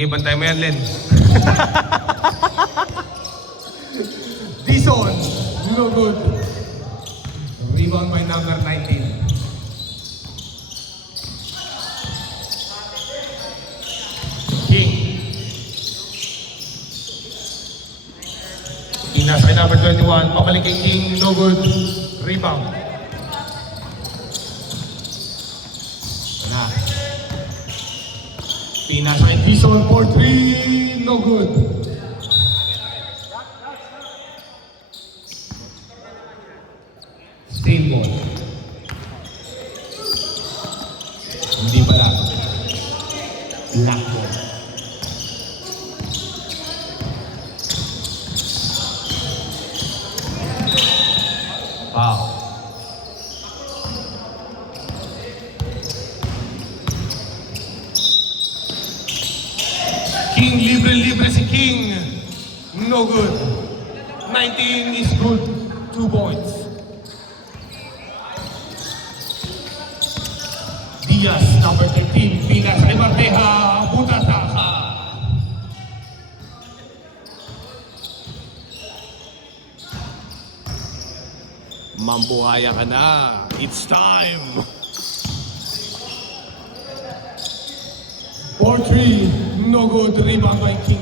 Okay, bantay mo yan, Len. Dison, no good. Rebound by number 19. King. Pinas kay number 21. Pabalik kay King. No good. Rebound. Na. Pinas kay Dison for 3, no good. Steal ball. Hindi pala. Black ball. Wow. King, libre si King. No good. 19 is good. 2 points. Diaz, number 13. Pinas kay Marteja. Butataka. Mambuhaya ka na. It's time. 4-3, no good. Rebound by King.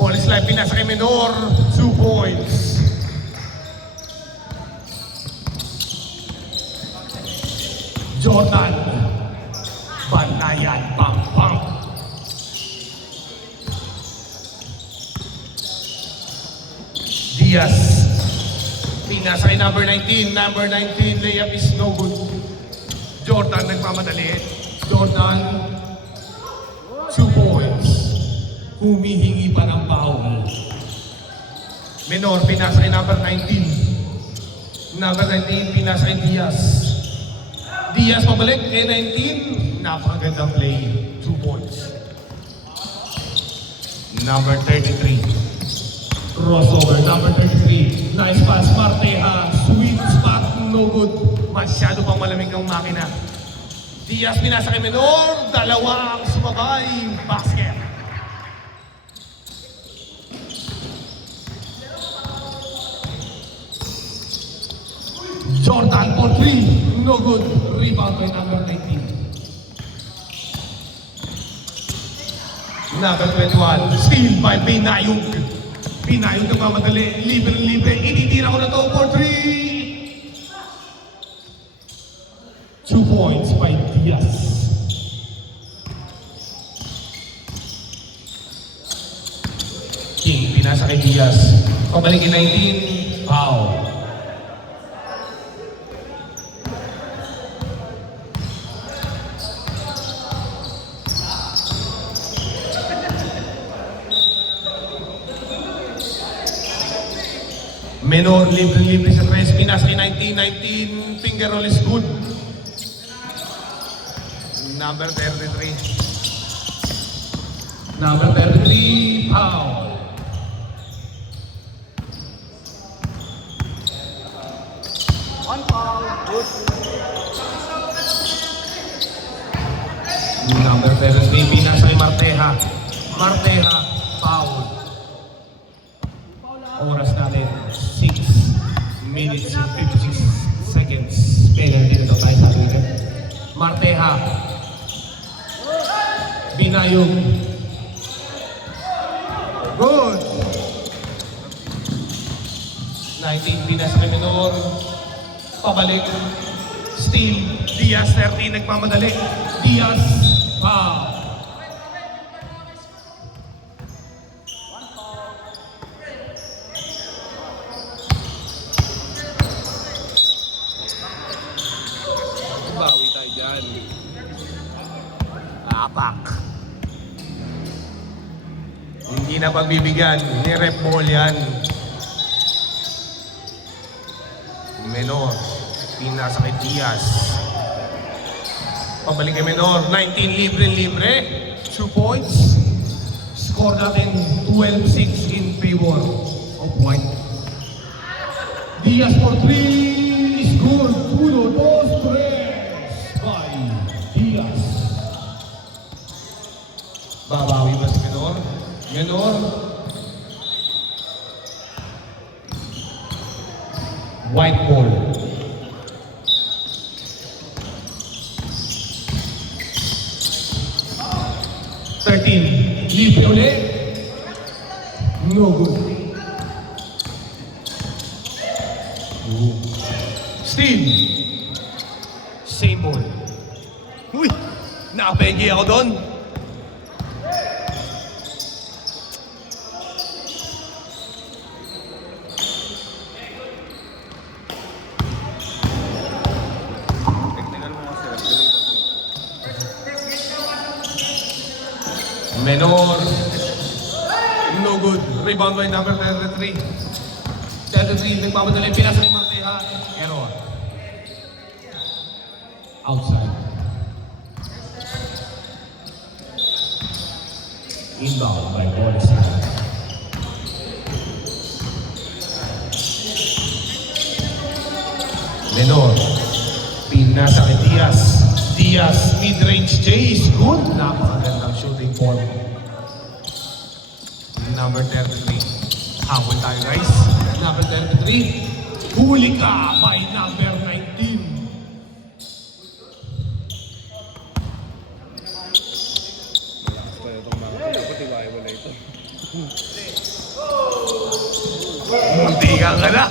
Ball is live. Pinas kay Menor. 2 points. Jordan. Banayan. Pam pam. Diaz. Pinas kay number 19. Number 19, layup is no good. Jordan nagmamadali. Jordan, 2 points. Humihingi pa ng foul. Menor, Pinas kay number 19. Number 19, Pinas kay Diaz. Diaz pabalik kay 19. Napakagandang play. 2 points. Number 33. Crossover, number 33. Nice pass, Marteja. Sweet spot, no good. Masyado pang malamig ang makina. Diaz pinasa kay Menor. Dalawa ang sumabay. Basket. Jordan for 3, no good. Rebound by number 19. Number 21. Steal by Binayog. Binayog nagmamadali. Libre. Ititira ko na to for 3. 2 points by Diaz. King, pinasa kay Diaz. Pabalik kay 19. Foul. Menor, libre sa 3. Pinasa kay 19. Finger roll is good. Number 33. Number 33, foul. One foul. Good. Number 33, pinasa kay Marteja. Marteja, foul. Oras natin, 6 minutes and 56 seconds. Penalty na daw tayo sa atin. Marteja. Binayog. Good. 19, pinasa kay Menor. Pabalik. Steal. Diaz, 13, nagmamadali. Diaz, foul. Bawi tayo dyan. Apak. Hindi na pagbibigyan. Ni-rep ball yan. Menor. Pinasa kay Diaz. Pabalik kay Menor. 19, libre. 2 points. Score natin 12-6 in favor of White. Diaz for 3 is good. 1, 2, 3 by Diaz. Babawi ba si Menor? Menor. White ball. Libre ulit. No good. Steal. Same ball. Uy! Nakapegi ako doon. Menor. No good. Rebound by number 33. 33, nagpapadali. Pinasa ni Marteja. Error. Outside. Inbound by Boris. Menor. Pinasa kay Diaz. Diaz, mid-range chase. Good. Napakagandang shooting form. Number 33. Habol tayo, guys. Number 33. Huli ka by number 19. Munti ka na.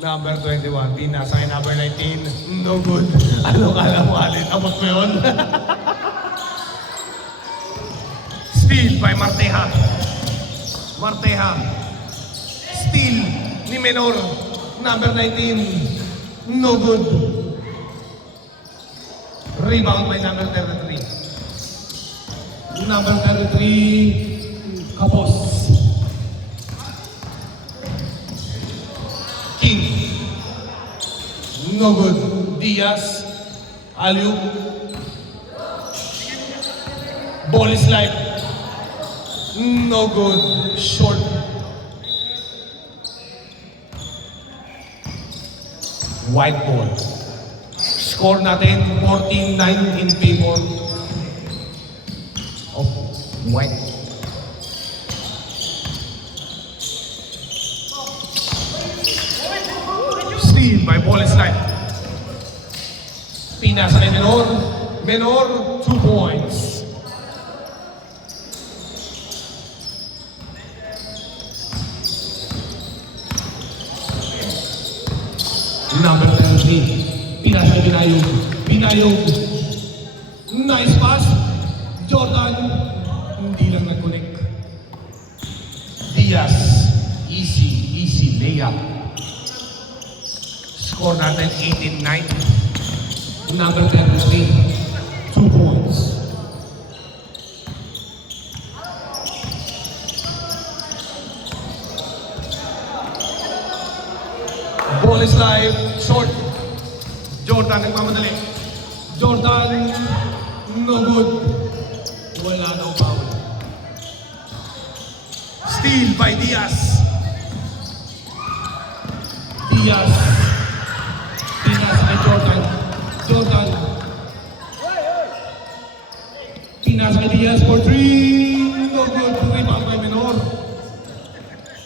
Number 21. Pinasa kay number 19. No good. Ano kala mo, Alin? Abot mo yun? Steal by Marteja. Marteja. Steal ni Menor. Number 19. No good. Rebound by number 33. Number 33, Kapos. King. No good. Diaz. Aliu. Ball is live. No good. Short. White ball. Score natin 14-9 in favor of White. Steal by ball is live. Pinasa kay Menor. Menor, 2 points. Number 33, pinasa kay Binayog. Binayog. Nice pass. Jordan. Hindi lang nag-connect. Diaz, easy layup. Score natin 18-9. Number 33, 2 points. Ball is live, short. Jordan nagmamadali. Jordan, no good. Wala daw foul. Steal by Diaz. Diaz. Pinasa kay Jordan. Jordan. Pinasa kay Diaz for 3. No good. Rebound by Menor.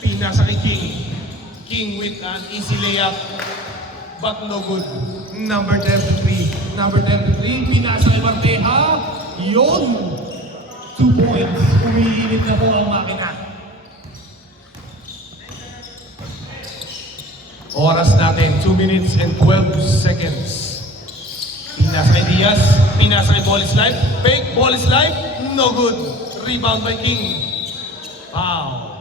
Pinasa kay King. King with an easy layup, but no good. Number 33. Number 33. Pinasa kay Marteja. Yun. 2 points. Umiinit na po ang makina. Oras natin, 2 minutes and 12 seconds. Pinasa kay Diaz. Pinasa kay ball is live. Fake, ball is live. No good. Rebound by King. Foul.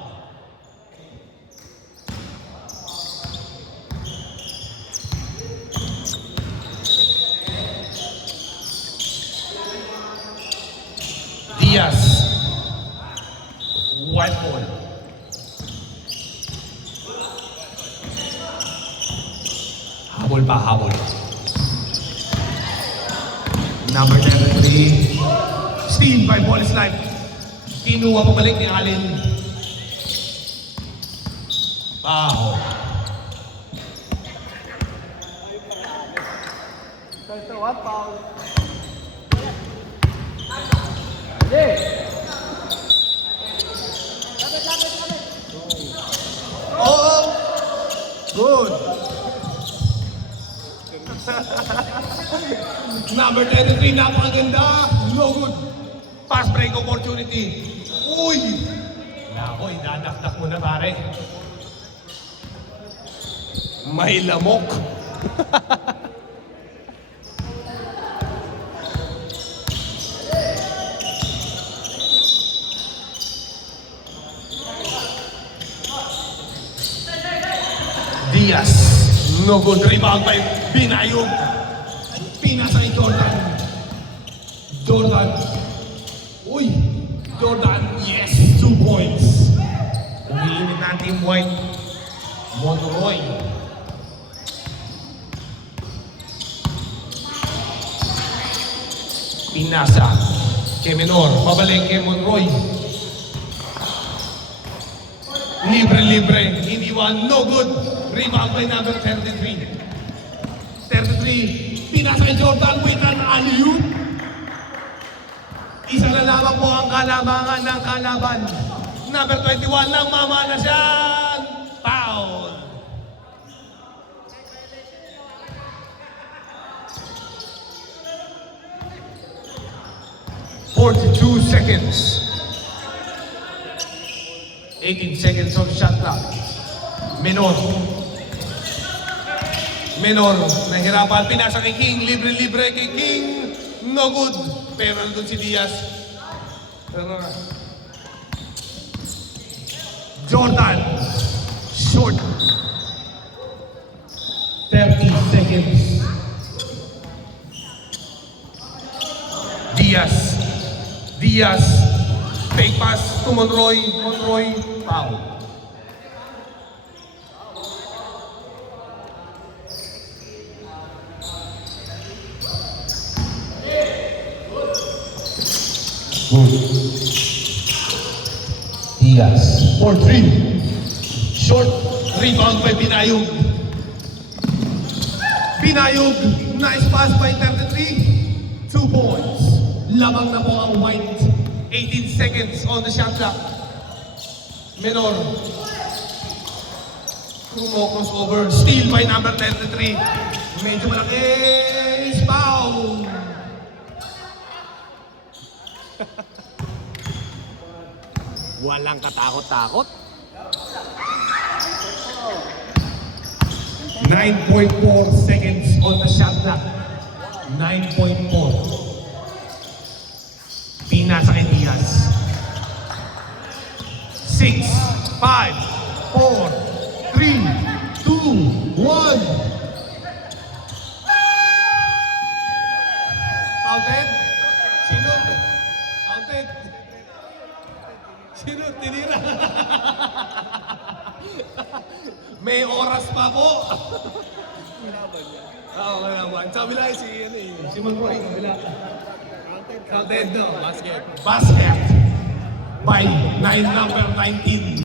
Diaz. White ball. Habol pa, habol. Number 33. Steal by ball is live. Kinuha pa balik ni Allen. Foul. Ito, one foul. Hey! Oh! Good. Number 33, napakaganda. No good. Fast break opportunity. Uy! Nako, idadakdak mo na pare. May lamok. Diaz. No good. Rebound by Binayog. Pinasa kay Jordan. Jordan. Uy! Jordan, yes! 2 points. Umiinit na ang Team White. Monroy. Pinasa. Kay Menor. Pabalik kay Monroy. Libre-libre. Iniwan. No good. Rebound by number 33. 33, pinasa kay Jordan with an alley-oop. Isa na lamang po ang kalabangan ng kalaban. Number 21 nang mamana siyang foul. "42 seconds. 18 seconds on shot clock. Menor. Menor, nahirapan, pinasa kay King, libre-libre kay King, no good. Pero nandun si Diaz. Jordan, short. 30 seconds. Diaz. Diaz. Fake pass to Monroy. Monroy, foul. Diaz. For 3. Short. Rebound by Binayog. Binayog. Nice pass by 33. 2 points. Labang na po ang White. 18 seconds on the shot clock. Menor. Crossover. Steal by number 33. Medyo malaki. Foul. Walang katakot-takot. 9.4 seconds on the shot clock. 9.4. Pinasa kay Diaz. 6, 5, 4, 3, 2, 1. Counted? Sino? Counted? Sino tinira? May oras pa po. Oo, wala naman. Sabi lang si Monroy. Counted, no? Basket. Basket. By number 19.